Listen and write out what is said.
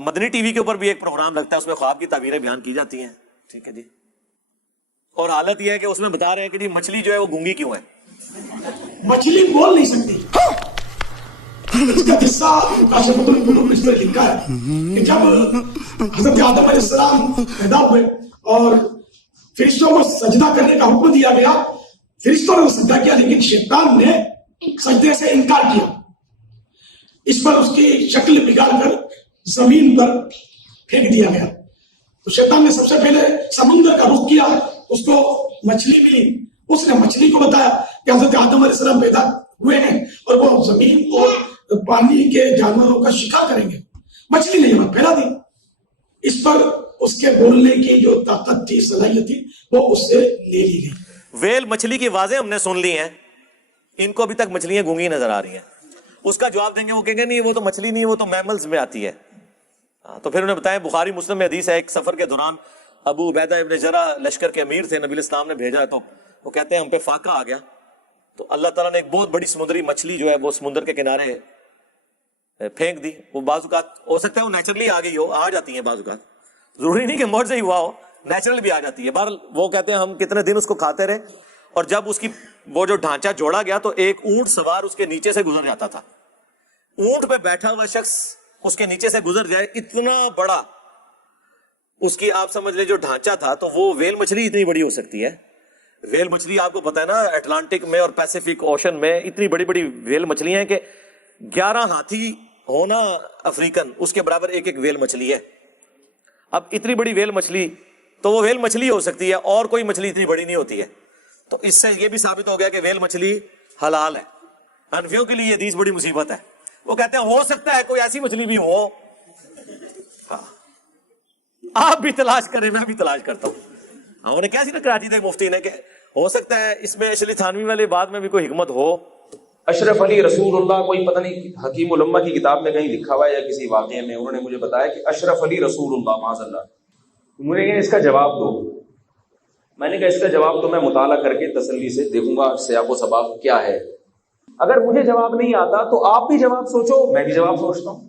مدنی T V کے اوپر بھی ایک پروگرام لگتا ہے، اس میں خواب کی تعبیریں بیان کی جاتی ہیں، ٹھیک ہے جی، اور حالت یہ ہے کہ اس میں بتا رہے ہیں کہ جی مچھلی جو ہے وہ گونگی کیوں ہے؟ مچھلی بول نہیں سکتی. اس کا قصہ مکاشفۃ القلوب میں اس طرح لکھا ہے کہ جب حضرت آدم علیہ السلام پیدا ہوئے اور فرشتوں کو سجدہ کرنے کا حکم دیا گیا، فرشتوں نے سجدہ کیا، لیکن شیطان نے سجدے سے انکار کیا. اس پر اس کی شکل بگاڑ کر زمین پر پھینک دیا گیا. تو شیطان نے سب سے پہلے سمندر کا رخ کیا، اس کو مچھلی ملی، اس نے مچھلی کو بتایا کہ حضرت آدم علیہ السلام پیدا ہوئے ہیں اور وہ زمین کو پانی کے جانوروں کا شکار کریں گے. مچھلی نے یہ بات پھیلا دی. اس پر اس کے بولنے کی جو طاقت تھی، صلاحیت تھی، وہ اس سے لے لی گئی. ویل مچھلی کی آوازیں ہم نے سن لی ہیں، ان کو ابھی تک مچھلیاں گونگی نظر آ رہی ہیں. اس کا جواب دیں گے، وہ کہیں گے نہیں وہ تو مچھلی نہیں، وہ تو میملز میں آتی ہے. تو پھر انہیں بتایا، بخاری مسلم میں حدیث ہے، ایک سفر کے دوران ابو عبیدہ ابن جرح لشکر کے امیر تھے، نبی الاسلام نے بھیجا، تو وہ کہتے ہیں ہم پہ فاقہ آ گیا، تو اللہ تعالیٰ نے ایک بہت بڑی سمندری مچھلی جو ہے وہ سمندر کے کنارے پھینک دی. وہ بعض اوقات ہو سکتا ہے وہ نیچرلی آ گئی ہو، آ جاتی ہیں بعض اوقات، ضروری نہیں کہ معجزہ ہی ہوا ہو، نیچرل بھی آ جاتی ہے. بہرحال وہ کہتے ہیں ہم کتنے دن اس کو کھاتے رہے، اور جب اس کی وہ جو ڈھانچہ جوڑا گیا تو ایک اونٹ سوار اس کے نیچے سے گزر جاتا تھا. اونٹ پہ بیٹھا ہوا شخص اس کے نیچے سے گزر جائے، اتنا بڑا اس کی آپ سمجھ لیں جو ڈھانچہ تھا، تو وہ ویل مچھلی اتنی بڑی ہو سکتی ہے. ویل مچھلی آپ کو پتا ہے نا، اٹلانٹک میں اور پیسیفک اوشن میں اتنی بڑی بڑی ویل مچھلیاں ہیں کہ 11 ہاتھی ہونا افریقن، اس کے برابر ایک ایک ویل مچھلی ہے. اب اتنی بڑی ویل مچھلی، تو وہ ویل مچھلی ہو سکتی ہے، اور کوئی مچھلی اتنی بڑی نہیں ہوتی ہے. تو اس سے یہ بھی ثابت ہو گیا کہ ویل مچھلی حلال ہے. حنفیوں کے لیے یہ حدیث بڑی مصیبت ہے. وہ کہتے ہیں ہو سکتا ہے کوئی ایسی مچھلی بھی ہو. ہاں، آپ بھی تلاش کریں، میں بھی تلاش کرتا ہوں. انہوں نے کیا سی نا کراچی تھے مفتی نے کہ ہو سکتا ہے اس میں اشلی تھانوی والے بات میں بھی کوئی حکمت ہو. اشرف علی رسول اللہ، کوئی پتہ نہیں حکیم الامہ کی کتاب میں کہیں لکھا ہوا ہے یا کسی واقعے میں انہوں نے مجھے بتایا کہ اشرف علی رسول اللہ معاذ اللہ. مجھے کہ اس کا جواب دو. میں نے کہا اس کا جواب تو میں مطالعہ کر کے تسلی سے دیکھوں گا سیاق و سباق کیا ہے. اگر مجھے جواب نہیں آتا تو آپ بھی جواب سوچو، میں بھی جواب سوچتا ہوں.